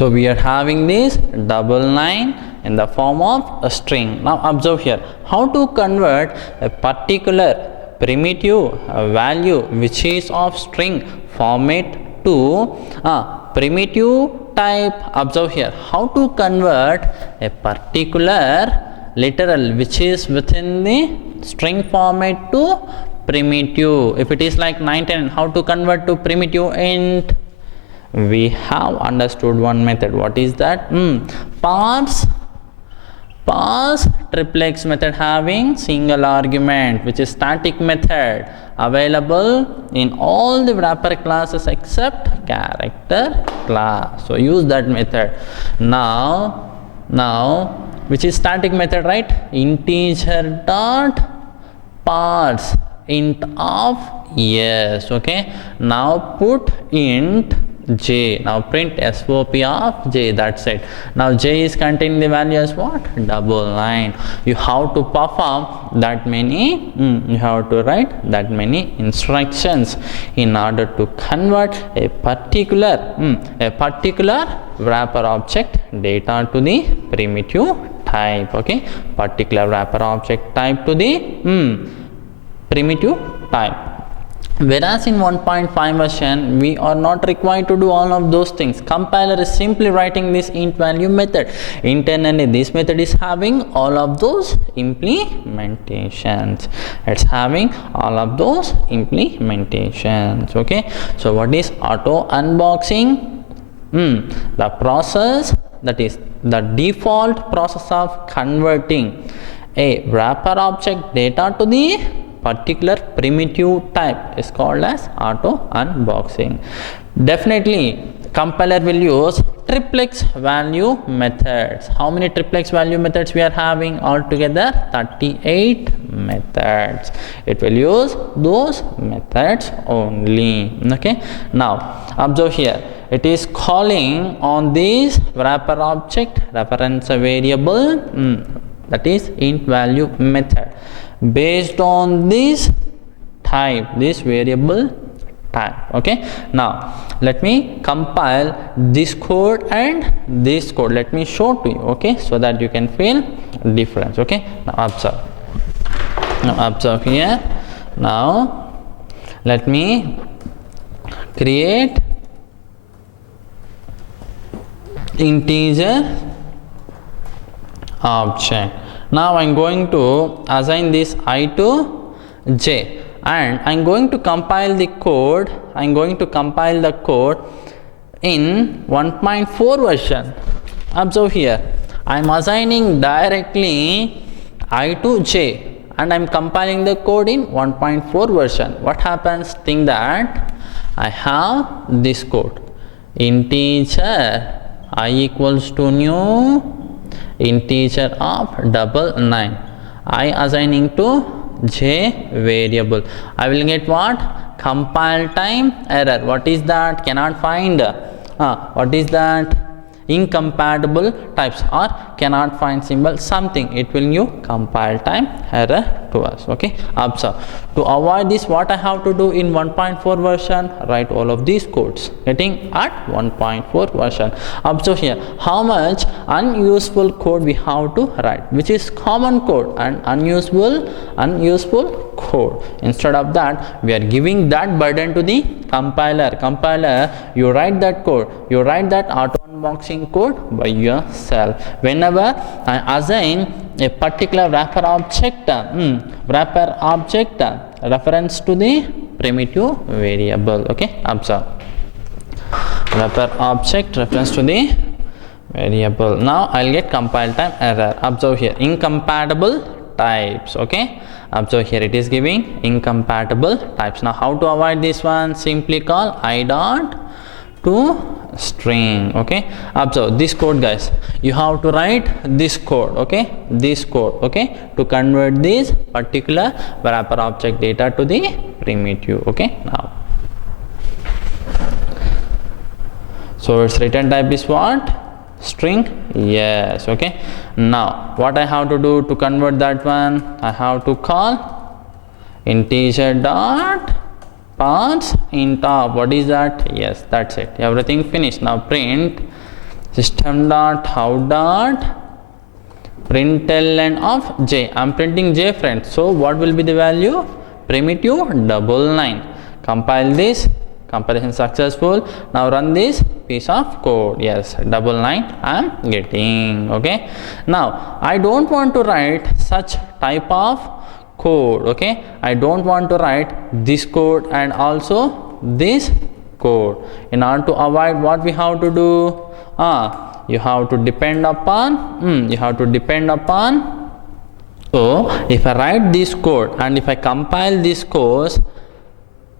So we are having this double line in the form of a string. Now observe here, how to convert a particular primitive value which is of string format to primitive type. Observe here, how to convert a particular literal which is within the string format to primitive. If it is like 9, 10, how to convert to primitive int? We have understood one method. What is that? Parse triplex method having single argument, which is static method available in all the wrapper classes except character class. So use that method. Now which is static method, right? Integer dot parse int of yes. Okay, now put int j. Now print SOP of j. That's it. Now j is containing the value as what? Double line. You have to perform that many. You have to write that many instructions in order to convert a particular wrapper object data to the primitive type. Okay, particular wrapper object type to the primitive type. Whereas in 1.5 version, we are not required to do all of those things. Compiler is simply writing this int value method. Internally, this method is having all of those implementations. It's having all of those implementations. Okay. So what is auto unboxing? The process, that is the default process of converting a wrapper object data to the particular primitive type is called as auto unboxing. Definitely compiler will use triplex value methods. How many triplex value methods we are having? Altogether 38 methods. It will use those methods only. Okay, now observe here, it is calling on this wrapper object reference variable, that is int value method, based on this type, this variable type. Okay, now let me compile this code and this code. Let me show to you, okay, so that you can feel difference. Okay, now observe here. Now let me create integer object. Now I'm going to assign this I to j, and I'm going to compile the code. I'm going to compile the code in 1.4 version. Observe here, I'm assigning directly I to j and I'm compiling the code in 1.4 version. What happens? Think that I have this code, integer I equals to new integer of 99, I assigning to j variable. I will get what? Compile time error. What is that? Cannot find. What is that? Incompatible types, or cannot find symbol something. It will give compile time error to us. Okay, observe. To avoid this, what I have to do in 1.4 version? Write all of these codes getting at 1.4 version. Observe here how much unuseful code we have to write, which is common code and unuseful code. Instead of that, we are giving that burden to the compiler. Compiler, you write that code, you write that auto unboxing code by yourself. Whenever I assign a particular wrapper object reference to the primitive variable. Okay, observe, wrapper object reference to the variable. Now I'll get compile time error. Observe here, incompatible types. Okay, observe here, it is giving incompatible types. Now how to avoid this one? Simply call I dot to string. Okay, observe this code, guys. You have to write this code. Okay, this code. Okay, to convert this particular wrapper object data to the primitive. Okay, now so its return type is what? String. Yes. Okay, now what I have to do to convert that one? I have to call integer dot parse int of, what is that? Yes, that's it, everything finished. Now print system dot out dot println of j. I'm printing j, friends. So what will be the value? Primitive 99. Compile this. Comparison successful. Now run this piece of code. Yes, 99 I'm getting. Okay. Now I don't want to write such type of code. Okay. I don't want to write this code and also this code. In order to avoid, what we have to do? You have to depend upon. So if I write this code and if I compile this code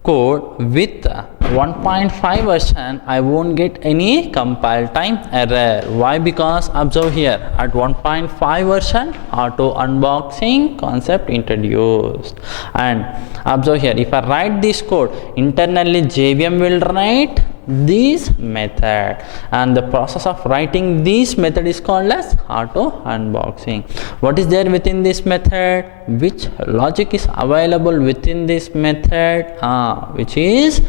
with 1.5 version, I won't get any compile time error. Why? Because observe here, at 1.5 version auto unboxing concept introduced, and observe here, if I write this code internally, JVM will write this method, and the process of writing this method is called as auto unboxing. What is there within this method? Which logic is available within this method? Which is,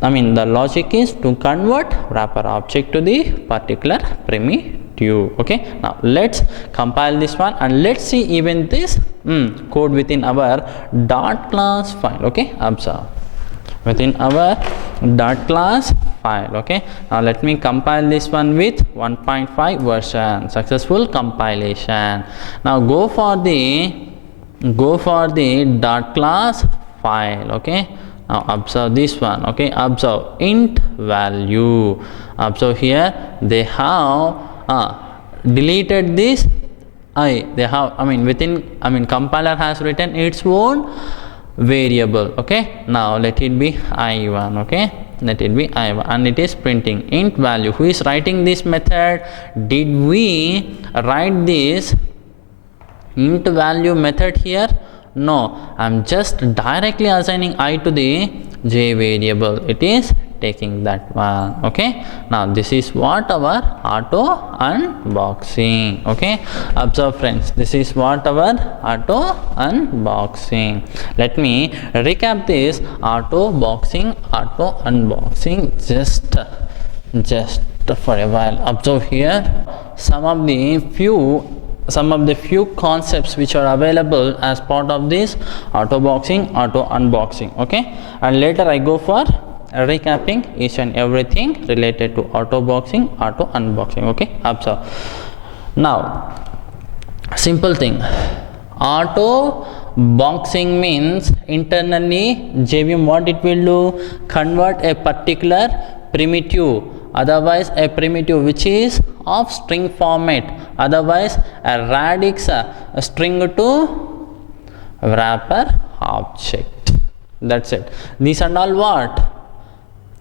the logic is to convert wrapper object to the particular primitive. Okay, now let's compile this one and let's see even this code within our dot class file. Okay, observe within our dot class file. Okay, now let me compile this one with 1.5 version. Successful compilation. Now go for the dot class file. Okay, now observe this one. Okay, observe int value. Observe here, they have deleted this compiler has written its own variable. Okay, now let it be I1. Okay, let it be I1, and it is printing int value. Who is writing this method? Did we write this int value method here? No, I'm just directly assigning I to the j variable. It is taking that one. Okay, now this is what our auto unboxing. Okay, observe friends, this is what our auto unboxing. Let me recap this auto unboxing just for a while. Observe here some of the few concepts which are available as part of this auto unboxing. Okay, and later I go for recapping each and everything related to auto unboxing. Okay, observe. Now, simple thing, auto boxing means internally JVM, what it will do? Convert a particular primitive, otherwise a primitive which is of string format, otherwise a radix string to wrapper object. That's it. These are all what?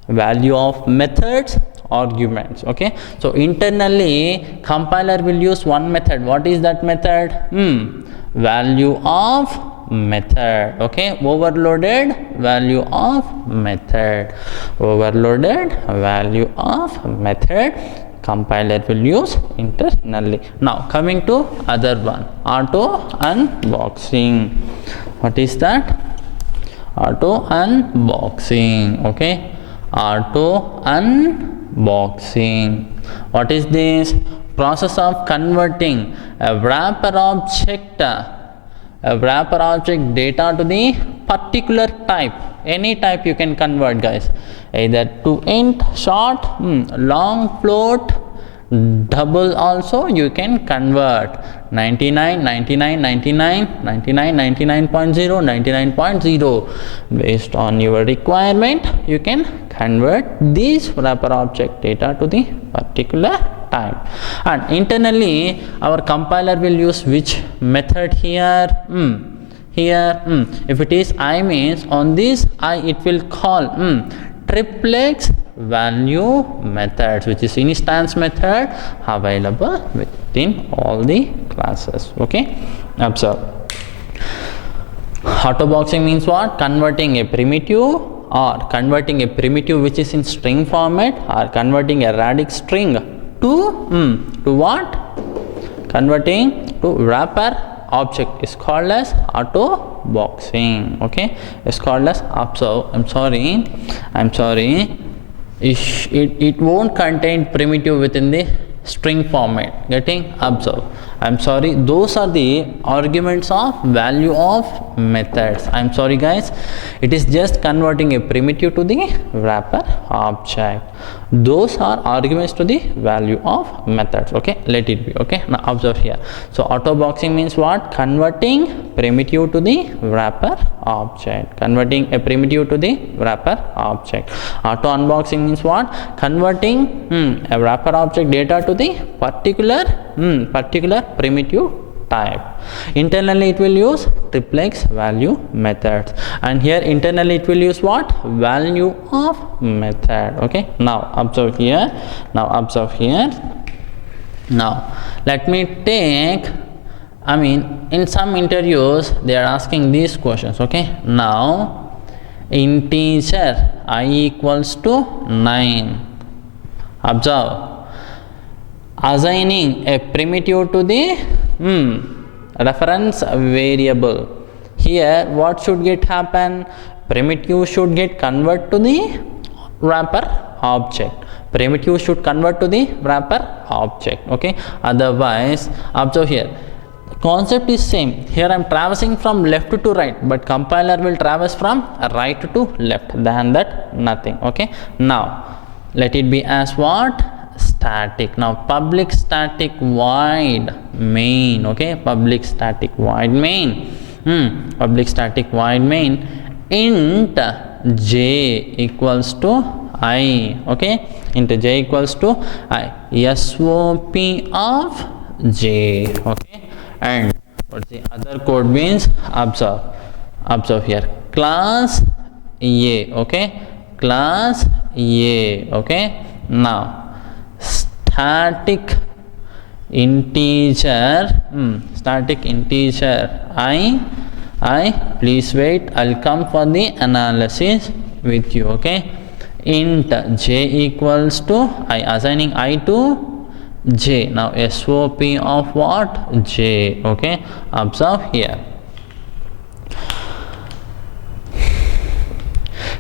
Value of methods, arguments. Okay, so internally compiler will use one method. What is that method? Value of method. Okay, overloaded value of method. Compiler will use internally. Now coming to other one, auto unboxing. What is that? Auto unboxing. Okay, auto unboxing. What is this? Process of converting a wrapper object data to the particular type. Any type you can convert, guys, either to int, short, long, float, double also you can convert. 99, 99, 99, 99, 99.0, 99.0. Based on your requirement, you can convert these wrapper object data to the particular type. And internally, our compiler will use which method here? If it is I means on this I, it will call triplex value methods, which is instance method available within all the classes. Okay, observe. AutoBoxing means what? Converting a primitive which is in string format, or converting a radix string to what? Converting to wrapper object is called as AutoBoxing. Okay, it's called as observe. I'm sorry. it won't contain primitive within the string format. Getting? Observe. I'm sorry, those are the arguments of value of methods. I'm sorry guys, it is just converting a primitive to the wrapper object. Those are arguments to the value of methods. Okay, let it be. Okay, now observe here. So AutoBoxing means what? Converting primitive to the wrapper object. Converting a primitive to the wrapper object. AutoUnboxing means what? Converting a wrapper object data to the particular primitive type. Internally it will use triplex value methods, and here internally it will use what? Value of method. Okay, now observe here. Now let me take, in some interviews they are asking these questions. Okay, now integer I equals to 9. Observe, assigning a primitive to the reference variable. Here what should get happen? Primitive should get convert to the wrapper object. Primitive should convert to the wrapper object. Okay, otherwise observe here, concept is same. Here I am traversing from left to right, but compiler will traverse from right to left. Than that, nothing. Okay, now let it be as what? Static. Now public static void main. Okay, public static void main. Public static void main int j equals to I. Okay, int j equals to I, SOP of j. Okay, and what the other code means? Observe here, class A. Okay, class A. Okay, now static integer I, please wait, I'll come for the analysis with you. Okay, int j equals to I, assigning I to j. Now SOP of what? J. Okay, observe here.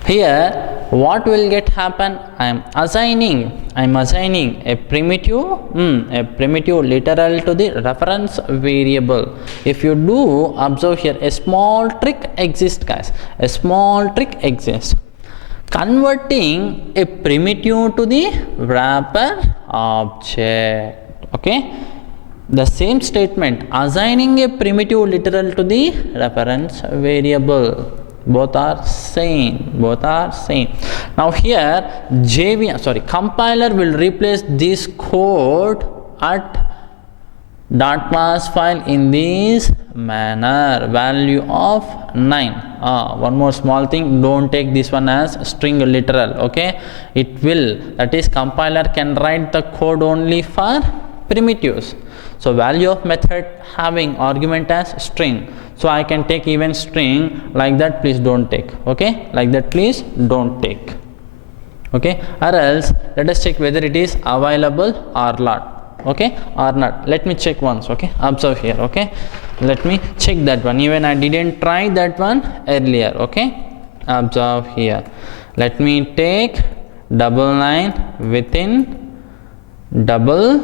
Here what will get happen? I am assigning a primitive literal to the reference variable. If you do observe here, a small trick exists guys, a small trick exists, converting a primitive to the wrapper object. Okay, the same statement, assigning a primitive literal to the reference variable, both are same. Now here compiler will replace this code at dot class file in this manner, value of 9. One more small thing, don't take this one as string literal. Okay, it will, that is compiler can write the code only for primitives. So value of method having argument as string, so I can take even string like that, please don't take. Okay, like that please don't take. Okay, or else let us check whether it is available or not. Okay, or not, let me check once. Okay, observe here. Okay, let me check that one, even I didn't try that one earlier. Okay, observe here, let me take double line within double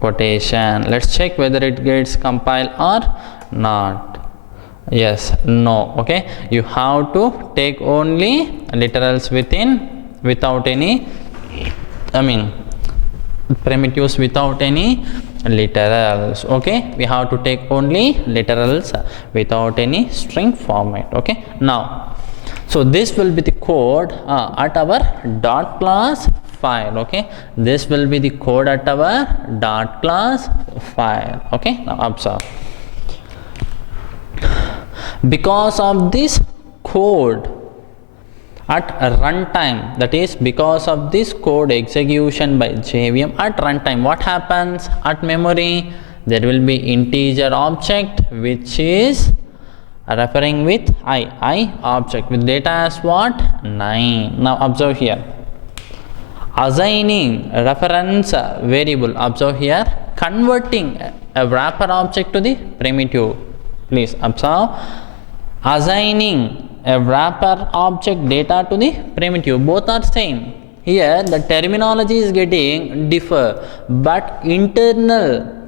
quotation. Let's check whether it gets compiled or not. Yes, no. Okay, you have to take only literals without any primitives without any literals. Okay, we have to take only literals without any string format. Okay, now so this will be the code at our dot class file. Okay, this will be the code at our dot class file. Okay, now observe, because of this code at runtime, that is because of this code execution by JVM at runtime, what happens? At memory there will be integer object which is referring with I object with data as what? 9. Now observe here, assigning reference variable. Observe here, converting a wrapper object to the primitive. Please observe, assigning a wrapper object data to the primitive. Both are same. Here the terminology is getting differ, but internal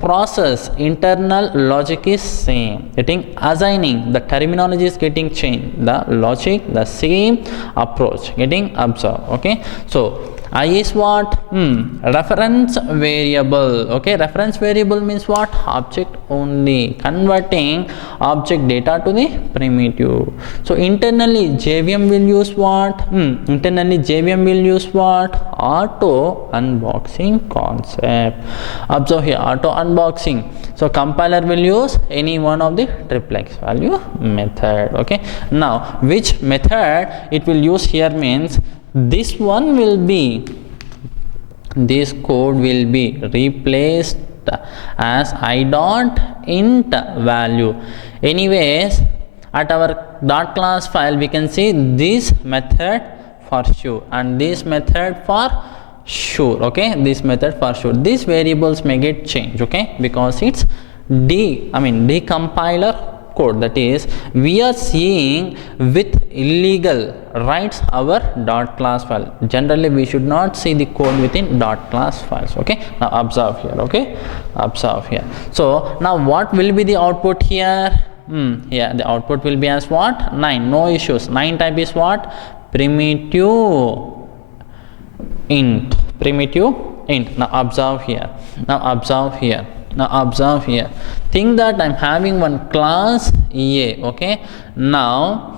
process, internal logic is same. Getting assigning, the terminology is getting changed, the logic the same, approach getting observed. Okay, so I is what? Reference variable. Okay, reference variable means what? Object only, converting object data to the primitive. So internally JVM will use what? Internally JVM will use what? Auto unboxing concept. Observe here, auto unboxing. So compiler will use any one of the triplex value method. Okay, now which method it will use here means this one will be, this code will be replaced as int value. Anyways, at our dot class file we can see this method for sure and this method for sure. Okay, this method for sure. These variables may get changed. Okay, because it's decompiler code, that is we are seeing with illegal writes our dot class file. Generally we should not see the code within dot class files. Okay, now observe here. Okay, observe here. So now what will be the output here? Here the output will be as what? 9. No issues. 9 type is what? Primitive int. Now observe here. Now observe here. Think that I'm having one class A. Okay, now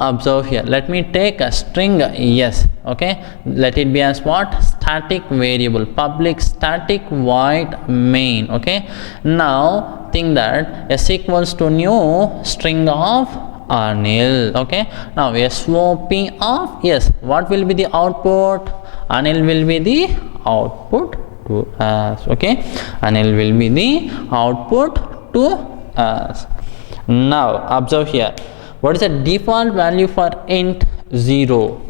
observe here. Let me take a string yes. Okay, let it be as what? Static variable, public static void main. Okay, now think that s equals to new string of Anil. Okay, now SOP of yes. What will be the output? Anil will be the output to us. Okay, Anil will be the output to us. Now observe here. What is the default value for int? 0,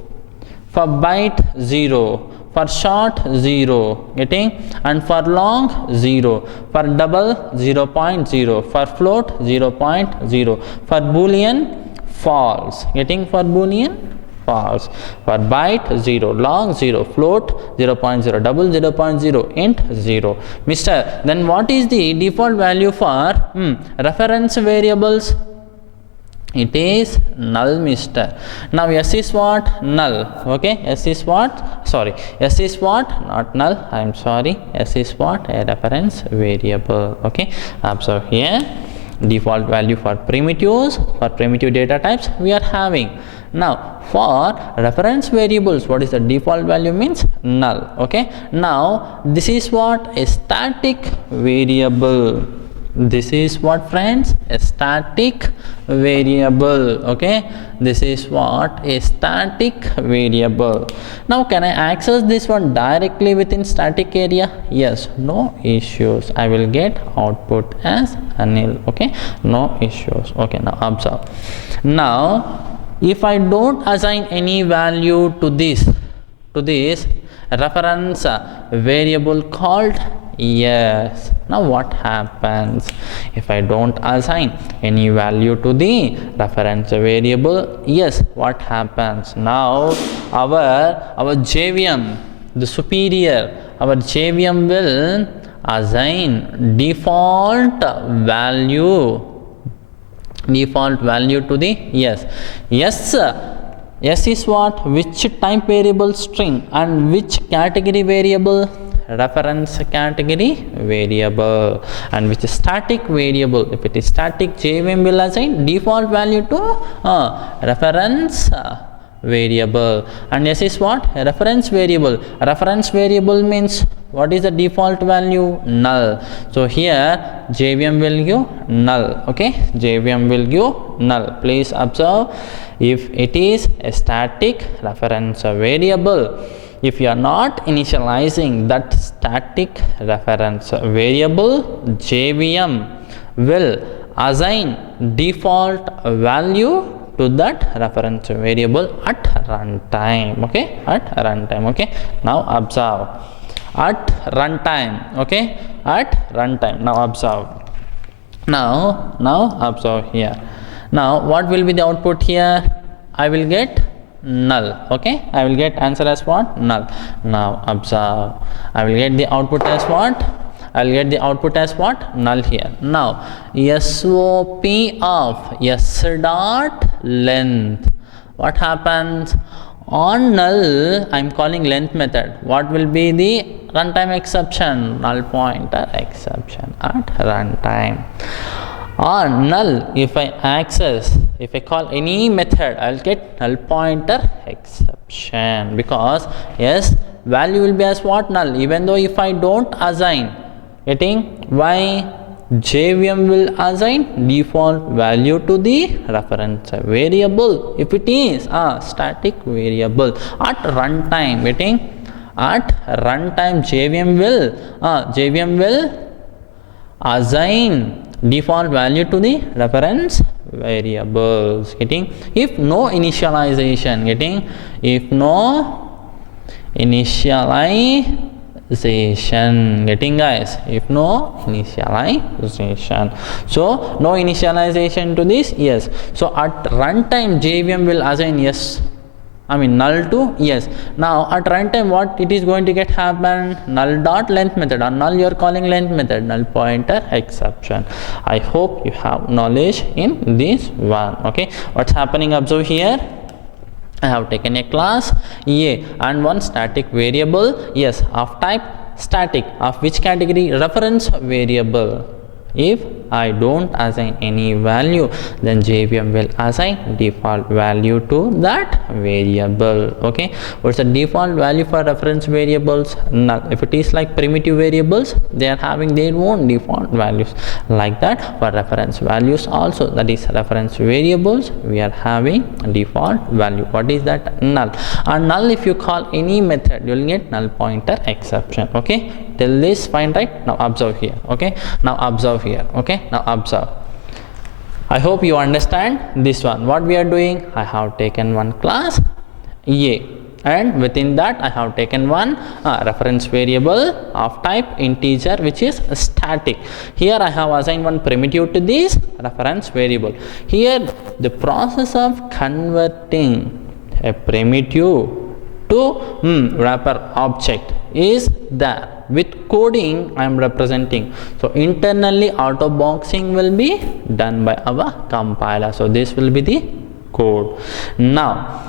for byte 0, for short 0, getting, and for long 0, for double 0.0, for float 0.0, for boolean false, getting, for boolean false, for byte 0, long 0, float 0.0, double 0.0, int 0. Mister, then what is the default value for reference variables? It is null, mister. Now s is what? Null. Okay, s is what? Sorry, s is what? Not null, I am sorry. S is what? A reference variable. Okay, observe here. Default value for primitives, for primitive data types we are having. Now for reference variables, what is the default value? Means null. Okay, now this is what? A static variable. This is what, friends? A static variable. Okay, this is what? A static variable. Now can I access this one directly within static area? Yes, no issues. I will get output as Anil. Okay, no issues. Okay, now observe. Now if I don't assign any value to this reference variable called yes, now what happens? If I don't assign any value to the reference variable yes, what happens? Now our JVM, the superior, our JVM will assign default value to the yes. Yes is what? Which type variable? String. And which category variable? Reference category variable. And which is static variable? If it is static, JVM will assign default value to reference variable. And yes is what? A reference variable. Reference variable means what is the default value? Null. So here JVM will give null. Okay, JVM will give null. Please observe, if it is a static reference variable, if you are not initializing that static reference variable, JVM will assign default value to that reference variable at runtime. Okay, at runtime. Okay, now observe. At runtime. Okay, at runtime. Now observe. Now observe here. Now what will be the output here? I will get null. Okay, I will get answer as what? Null. Now observe, I will get the output as what? I will get the output as what? Null here. Now SOP of S dot length. What happens? On null, I am calling length method. What will be the runtime exception? Null pointer exception at runtime. On null, if I call any method, I will get null pointer exception, because yes, value will be as what? Null, even though if I don't assign. Getting? Why? JVM will assign default value to the reference variable if it is a static variable at runtime. Getting? At runtime, JVM will assign default value to the reference variables. Getting? If no initialization. Getting? If no initialization. Getting, guys? If no initialization, so no initialization to this, yes. So at runtime, JVM will assign null to yes. Now at runtime, what it is going to get happen? Null dot length method. On null, you are calling length method, null pointer exception. I hope you have knowledge in this one. Okay, what's happening? Observe here. I have taken a class A and one static variable, yes, of type static, of which category? Reference variable. If I don't assign any value, then JVM will assign default value to that variable. Okay, what's the default value for reference variables? Null. If it is like primitive variables, they are having their own default values. Like that for reference values also, that is reference variables, we are having default value. What is that? Null. And null, if you call any method, you will get null pointer exception. Okay, till this fine, right? Now observe here. Okay, now observe here. Okay, now observe. I hope you understand this one. What we are doing? I have taken one class A, and within that I have taken one reference variable of type integer, which is static. Here I have assigned one primitive to this reference variable. Here the process of converting a primitive to wrapper object is there. With coding I am representing. So internally AutoBoxing will be done by our compiler. So this will be the code. Now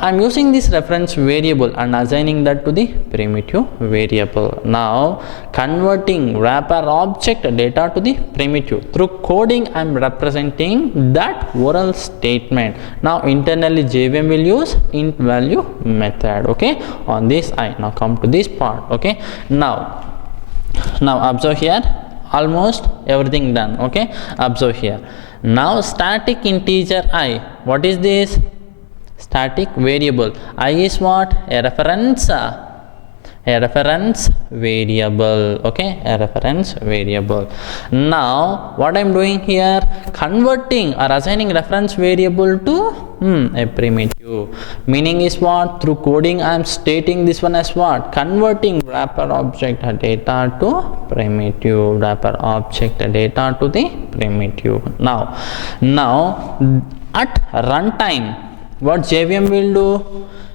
I am using this reference variable and assigning that to the primitive variable. Now converting wrapper object data to the primitive. Through coding I am representing that oral statement. Now internally JVM will use int value method. Okay, on this I now come to this part. Okay, now observe here, almost everything done. Okay, observe here. Now static integer I, what is this? Static variable. I is what? A reference variable. Okay, a reference variable. Now what I am doing here? Converting or assigning reference variable to a primitive. Meaning is what? Through coding I am stating this one as what? Converting wrapper object data to primitive. Wrapper object data to the primitive. Now at runtime, what JVM will do?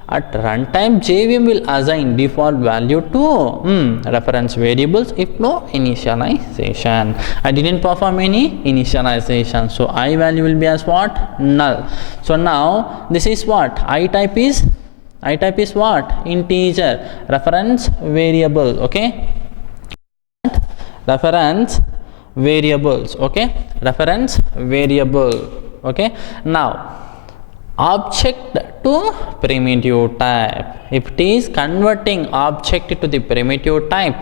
At runtime, JVM will assign default value to reference variables if no initialization. I didn't perform any initialization, so I value will be as what? Null. So now this is what? I type is what? Integer, reference variable. Okay, reference variables. Okay, reference variable. Okay, now object to primitive type. If it is converting object to the primitive type,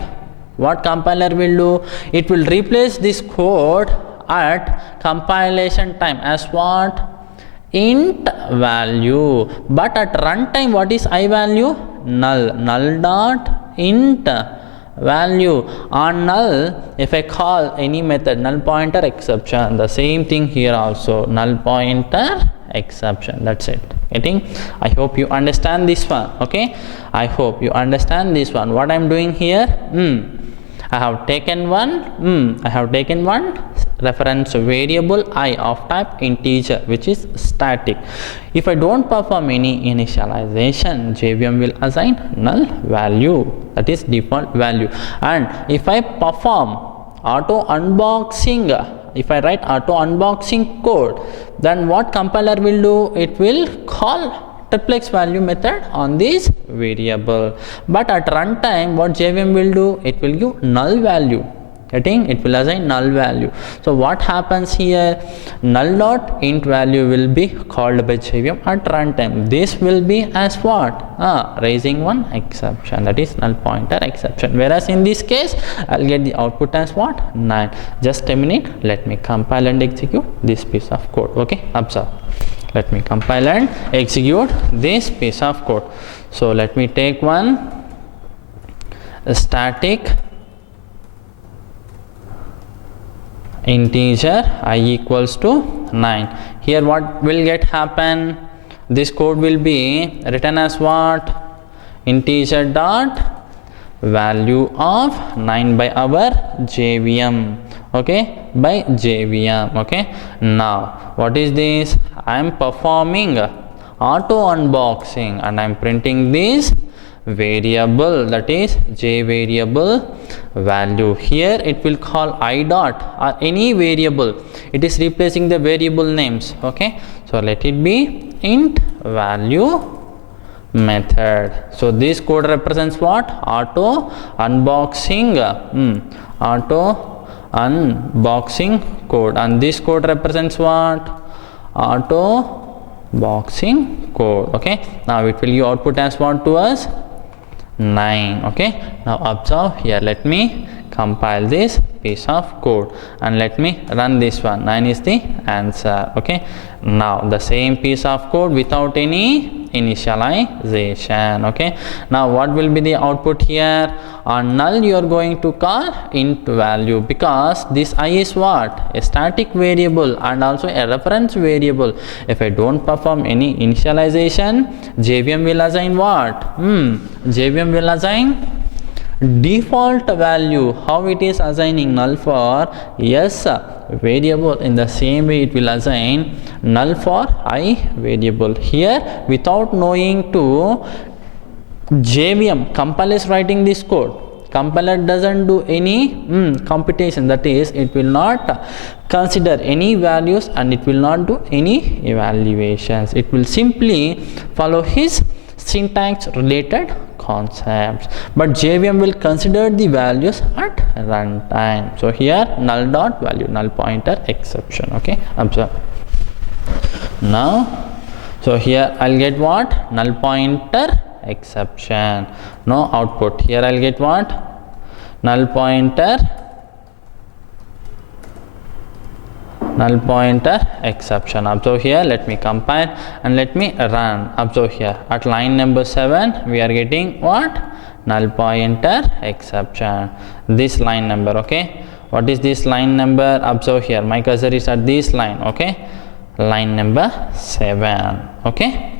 what compiler will do? It will replace this code at compilation time as what? Int value. But at runtime, what is I value? Null. Null dot int value. On null, if I call any method, null pointer exception. The same thing here also, null pointer exception. That's it. Getting? I hope you understand this one. Okay, I hope you understand this one. What I'm doing here, I have taken one reference variable I of type integer, which is static. If I don't perform any initialization, JVM will assign null value, that is default value. And if I perform auto unboxing, if I write auto unboxing code, then what compiler will do? It will call triplex value method on this variable. But at runtime, what JVM will do? It will give null value. It will assign null value. So what happens here? Null dot int value will be called by JVM at runtime. This will be as what? Raising one exception, that is null pointer exception. Whereas in this case, I'll get the output as what? 9. Just a minute. Let me compile and execute this piece of code. Okay, observe. Let me compile and execute this piece of code. So let me take one static integer I equals to 9. Here what will get happen? This code will be written as what? Integer dot value of 9 by our JVM. Okay, by JVM. Okay, now what is this? I am performing auto unboxing and I am printing this variable, that is J variable value. Here it will call I dot or any variable. It is replacing the variable names. Okay, so let it be int value method. So this code represents what? Auto unboxing, auto unboxing code, and this code represents what? Auto boxing code. Okay, now it will give output as what to us? 9. Okay, now observe here. Let me compile this piece of code and let me run this one. 9 is the answer. Okay, now the same piece of code without any initialization. Okay, now what will be the output here? On null you are going to call int value, because this I is what? A static variable and also a reference variable. If I don't perform any initialization, JVM will assign what? JVM will assign default value. How it is assigning? Null for yes variable. In the same way it will assign null for I variable. Here without knowing to JVM, compiler is writing this code. Compiler doesn't do any computation, that is it will not consider any values and it will not do any evaluations. It will simply follow his syntax related concepts, but JVM will consider the values at runtime. So here null dot value, null pointer exception. Okay, observe. Now so here I'll get what? Null pointer exception. No output. Here I'll get what? Null pointer exception. Observe here. Let me compile and let me run. Observe here. At line number 7 we are getting what? Null pointer exception. This line number. Okay, what is this line number? Observe here. My cursor is at this line. Okay, line number 7. Okay.